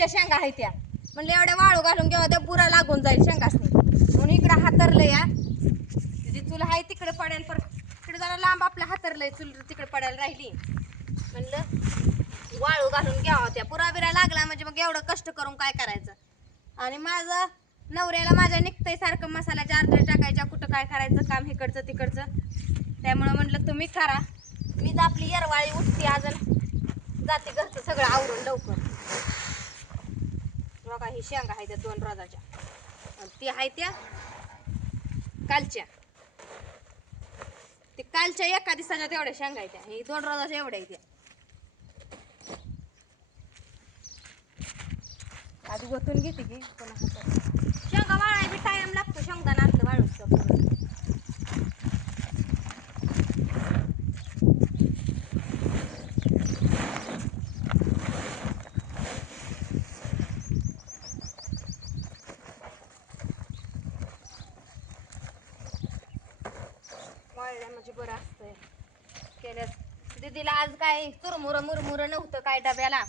कालच्या शेंगा आहेत त्या, म्हणलं एवढ्या वाळू घालून घ्यावा त्या बुरा लागून जाईल शेंगासनी, म्हणून इकडं हातरलं या. तुझी चूल आहे तिकडे पडेल, पर तिकडे जरा लांब आपलं हातरलंय, चूल तिकडे पडायला राहिली. म्हणलं वाळू घालून घ्यावा त्या, पुरा बिरा लागला म्हणजे मग एवढं कष्ट करून काय करायचं. आणि माझं नवऱ्याला माझ्या निघतंय सारखं मसाल्याच्या अर्ध्या टाकायच्या, कुठं काय करायचं काम इकडचं तिकडचं. त्यामुळं म्हणलं तुम्ही करा, मीच आपली येरवाळी उठते अजून जाते घरचं सगळं आवरून लवकर. बघा ही शेंगा आहे त्या 2 रोजाच्या, ती आहे त्या कालच्या, ते कालच्या एका दिवसाच्या तेवढ्या शेंगा आहेत त्या, ही 2 रोजाच्या एवढ्या आहेत त्या. आधी गोतून घेते की शेंगा वाळाय बी टाइम लागतो, शेंगदाणा असलं वाळूच. वाळल्या म्हणजे बरं असतंय. केल्यास दीदीला आज काय चुरमुरं मुरमुरं नव्हतं काय डब्याला,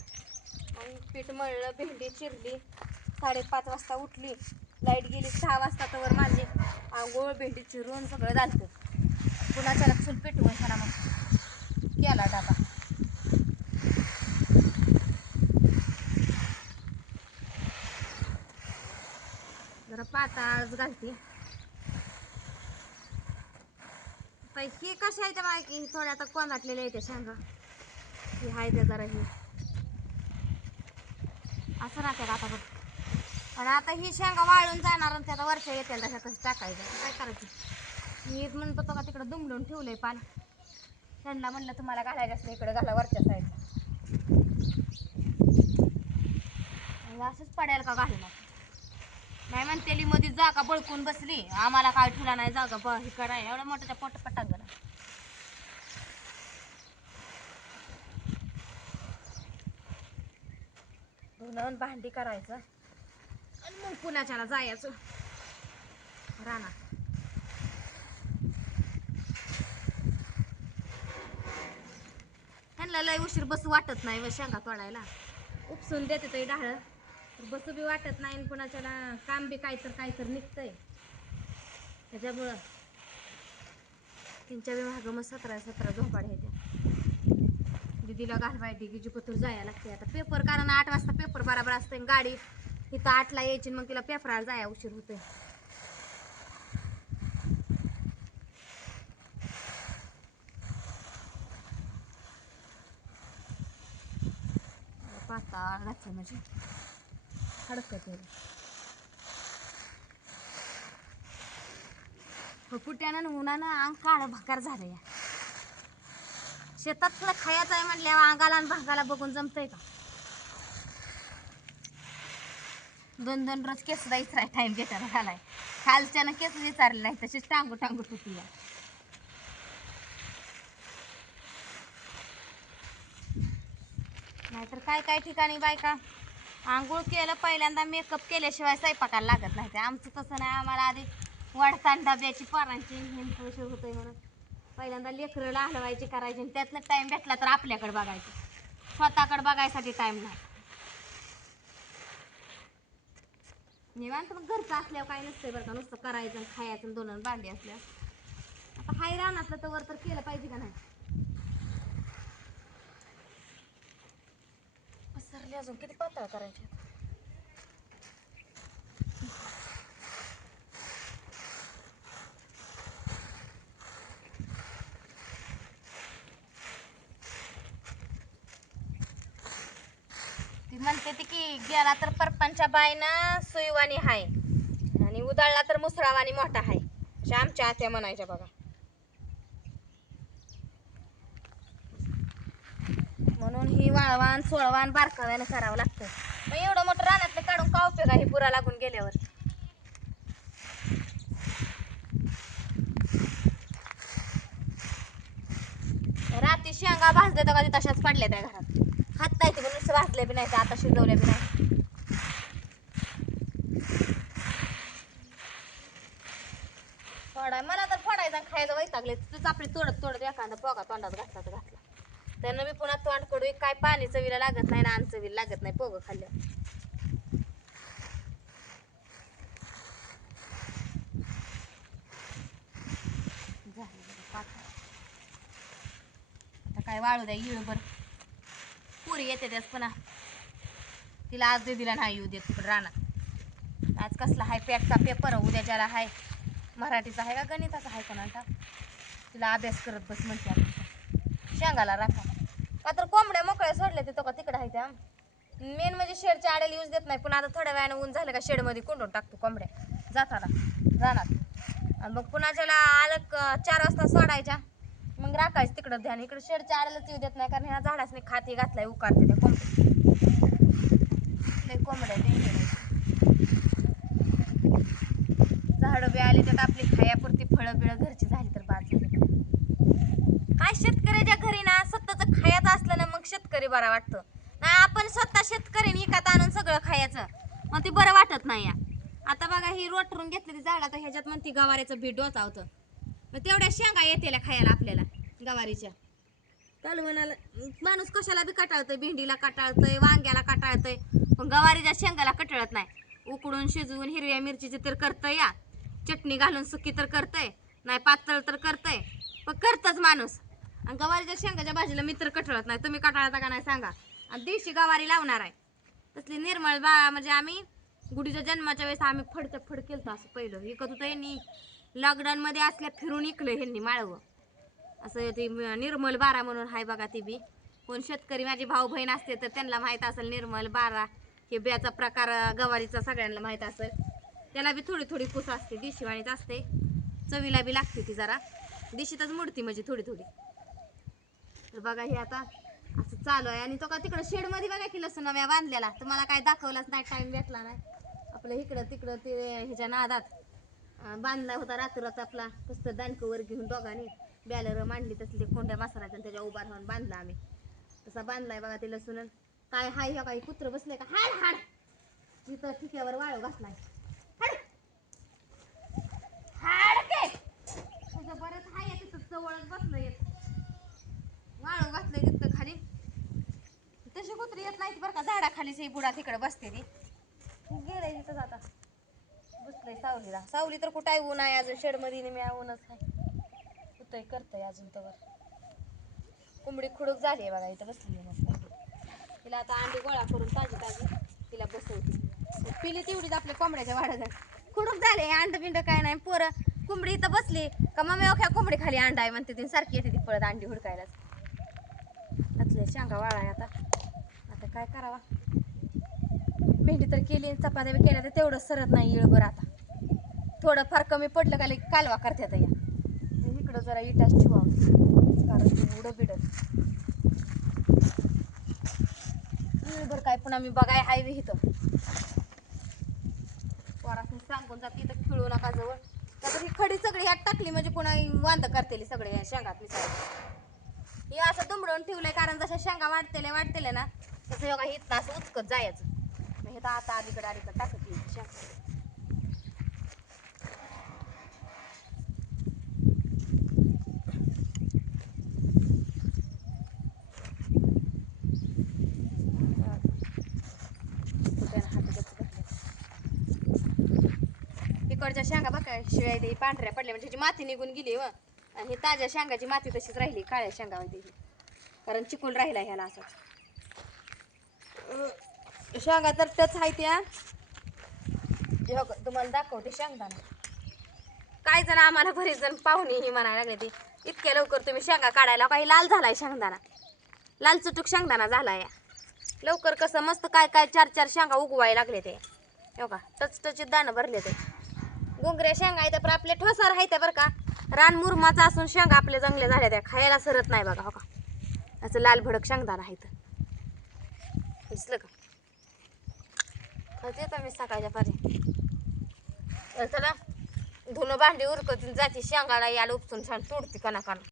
मग पीठ मळलं, भेंडी चिरली, 5:30 वाजता उठली, लाईट गेली 6 वाजता, तर माझी आंघोळ भेंडी चिरून सगळं झालं. पुन्हा त्याला चूल पेटवून त्याला मग केला डबा. जरा पाताळच घालते. ही कशा आहे त्या बायकी थोड्या आता कोंदाटलेल्या आहेत त्या शेंगा, ही आहे त्या जरा ही असं राहतात आता बघ. आणि आता ही शेंगा वाळून जाणार आणि त्या वरच्या येतील तशा कसं टाकायचं, काय करायचं. मी म्हणतो तो का तिकडं दुमडून ठेवलंय पान, त्यांना म्हणलं तुम्हाला घालायचं असलं इकडे घाला वरच्या साईडला, असंच पडायला का घालणार नाही. म्हणतेली मध्ये जागा बळकून बसली, आम्हाला काय ठुला नाही जागा हे कराय, एवढं मोठं त्या पोट पटाक गेला. धुणं भांडी करायचं आणि मग पुण्याच्याला जायचं रानात. त्यांना लय उशीर बसू वाटत नाही व शेंगा तोडायला, उपसून देते ते डाळ, बसू बी वाटत नाही. आणि पुण्याच्याला काम बी काय तर निघतंय, त्याच्यामुळं त्यांच्या बी मागं मग 17 झोपाड आहे त्या. दीदीला घालवाय डिगीची पतूर जायला लागते आता पेपर, कारण 8 वाजता पेपर बरोबर असते, गाडी इथं 8ला यायची, मग तिला पेपराला जायला उशीर होतोय. पाताळ घातलं म्हणजे हडकत पुट्यानं उन्हानं अंग काळं भाकार झालं. या शेतातलं खायचं आहे म्हणल्यावर अंगाला आणि भागाला बघून जमतंय का. 2 रोज केस इचराय टाइम घेताना घालाय, खालच्यानं केस विचारले नाही तशीच टांगू तुटू. या नाहीतर काय ठिकाणी बायका आंघोळ केलं पहिल्यांदा मेकअप केल्याशिवाय स्वयंपाकाला लागत नाही. ते आमचं तसं नाही, आम्हाला आधी वाढताना डब्याची पोरांची उशीर होतोय म्हणून पहिल्यांदा लेकरं हलवायची करायची, त्यातनं टाइम भेटला तर आपल्याकडे बघायचं, स्वतःकडे बघायसाठी टाइम नाही. निवांत मग घरचं असल्यावर काही नसतंय बरं का, नुसतं करायचं खायचं 2 भांडी असल्यावर. आता हाय रानातलं तर तर केलं पाहिजे का नाही. पसरली अजून किती पातळ करायची. ती म्हणते ती की गेला तर परपांच्या बायना सुईवाणी हाय आणि उदाळला तर मुसळावाणी मोठा हाय, अशा आमच्या आत्या म्हणायच्या बघा. म्हणून ही वाळवान सोळवान बारकाव्यानं करावं लागतं. मग एवढं मोठं रानातलं काढून का उपयोग आहे पुरा लागून गेल्यावर. रात्री शेंगा भाजले तर कधी तशाच पडल्या त्या घरात, खात नाही ते म्हणून भाजले बी नाही, आता शिजवल्या बी नाही. फोडाय मला तर फोडायचा खायचं वैतागले, तुझं आपली तोडत एखादा पोगा तोंडात घातला तर घातला. त्यांना मी पुन्हा तोंड कडू काय पाणी चवीला लागत नाही ना अन्न चवीला लागत नाही पोगं खाल्लं. आता काय वाळू द्या इळभर पुरी येते त्याच पुन्हा तिला आज दिला नाही येऊ देत तिकडं रानात. आज कसला हाय पॅटचा पेपर उद्याच्याला हाय मराठीचा आहे का गणिताचा आहे कोणाचा तिला अभ्यास करत बस म्हणते आता शेंगाला राखा का तर कोंबड्या मोकळ्या सोडल्या ते का तिकडं आहे त्या मेन म्हणजे शेडच्या आड्याला यूज देत नाही पण आता थोड्या वेळानं ऊन झालं का शेडमध्ये कोंडून टाकतो कोंबड्या जाताना रानात आणि मग पुन्हा आलं 4 वाजता सोडायच्या मग राखायचं तिकडं ध्यान इकडं शेडच्या आड्यालाच येऊ देत नाही कारण ह्या झाडासने खाती घातलाय उकारते त्या कोंबड्या झाडं बी आले त्यात आपली खायापुरती फळं बिळं घरची झाली तर बाद झाली. काय शेतकऱ्याच्या घरी ना स्वतःच खायचं असलं ना मग शेतकरी बरा वाटतं नाही आपण स्वतः शेतकऱ्याने विकत आणून सगळं खायचं मग ते बरं वाटत नाही या. आता बघा ही रोटरून घेतली ती झाड आता ह्याच्यात मग ती गवारीचं बी डोचावतं मग तेवढ्या शेंगा येतेल्या खायला आपल्याला गवारीच्या चालू म्हणाला माणूस कशाला बी कटाळतंय भेंडीला कटाळतंय वांग्याला कटाळतंय पण गवारीच्या शेंगाला कटाळत नाही. उकडून शिजवून हिरव्या मिरचीची तर करतंय या चटणी घालून सुकी तर करतंय नाही पातळ तर करतंय पण करतच माणूस. आणि गवारीच्या शेंगाच्या भाजीला मी तर कटाळत नाही तुम्ही कटाळता का नाही सांगा. आणि देशी गवारी लावणार आहे तसली निर्मळ म्हणजे आम्ही गुडीच्या जन्माच्या वेळेस आम्ही फड केलं असं पहिलं विकत होतं यांनी लॉकडाऊनमध्ये असल्या फिरून इकलं ह्यांनी माळवं असं ती निर्मल बारा म्हणून हाय बघा ती बी कोण शेतकरी माझी भाऊ बहीण असते तर त्यांना माहीत असेल निर्मल बारा हे बियाचा प्रकार गवारीचा सगळ्यांना माहीत असेल. त्याला बी थोडी थोडी कुस असते देशीवाणीच असते चवीला बी लागते ती जरा देशीतच मुडती म्हणजे थोडी थोडी. तर बघा हे आता असं चालू आहे आणि तो का तिकडं शेडमध्ये बघा की लसूण नव्या बांधलेला तुम्हाला काय दाखवलाच नाही टाईम भेटला नाही आपलं इकडं तिकडं ते ह्याच्या नादात बांधला होता रात्रात आपला पुस्तक दानकवर घेऊन दोघांनी बॅलर मांडली तसली ते कोंड्या मसाल्याच्या त्याच्या उभा राहून बांधला आम्ही तसा बांधलाय बघा ते लसूण काय हाय ह्या काही कुत्र बसले का हाड हाड तिथं ठिक्यावर वाळू घातलाय हाड के तुझं बरंच हाय तिथं जवळच बसलं येत वाळू घातलंय तिथं खाली तशी कुत्री येत नाही बरं का झाडाखालीच ही बुडा तिकडे बसते ती गेलंय तिथं आता बसलंय सावलीला सावली तर कुठं आहे ऊन आहे अजून शेडमध्ये मी ऊनच आहे कुठंही करतंय अजून तर कोंबडी खुडूक झाली आहे बघा इथं बसली मग तिला आता अंडी गोळा करून ताजी तिला बसवते पिली तेवढीच आपल्या कोंबड्याच्या वाड्यात खुडूक झाले अंड बिंड काय नाही पोरं कोंबडी इथं बसली का मग ओख्या कोंबडी खाली अंडा आहे म्हणते ती सारखी येते ती पळत अंडी हुडकायला घातले शेंगा वाळा आहे आता काय करावा भेंडी तर केली चपात्या बी केल्या तर तेवढं सरत नाही इळभर आता थोडं फार कमी पडलं का कालवा करतात या इकडं जरा इटाच ठेवावं कारण एवढं बिडत इळभर काय पुन्हा मी बघाय हायवे इथं पोरासनी सांगून जाते इथं खेळू नका जवळ तर ही खडी सगळी ह्यात टाकली म्हणजे पुन्हा वांद करतेली सगळे या शेंगात हे असं दुमडवून ठेवलंय कारण जशा शेंगा वाढतेले ना तसं योगा इथं असं उचकत जायचं हे तर आता अलीकडे टाकत येईल शेंगा इकडच्या शेंगा बघा शिवाय ते पांढऱ्या पडल्या म्हणजे माती निघून गेली व आणि ही ताज्या शेंगाची माती तशीच राहिली काळ्या शेंगामध्ये कारण चिकून राहिला ह्याला असं शेंगा तर टच आहे त्या तुम्हाला दाखवते शेंगदाणा काय जण आम्हाला बरेच जण पाहुणे ही म्हणायला लागले ते इतक्या लवकर तुम्ही शेंगा काढायला काही लाल झालाय शेंगदाणा लाल चुटूक शेंगदाणा झालाय लवकर कसं मस्त काय 4 शेंगा उगवायला लागले ते का टचटचीत दाणं भरले ते गुंगऱ्या शेंगा आहेत पण आपले ठोसार आहेत बरं का रान मुरमाचा असून शेंगा आपल्या जंगल्या झाल्या त्या खायला सरत नाही बघा हो का असं लाल भडक शेंगदाणा आहेत दिसलं का येतं मी सकाळच्या पारी चला धुणं भांडी उरकत जाती शेंगाला याला उपसून छान तोडते कना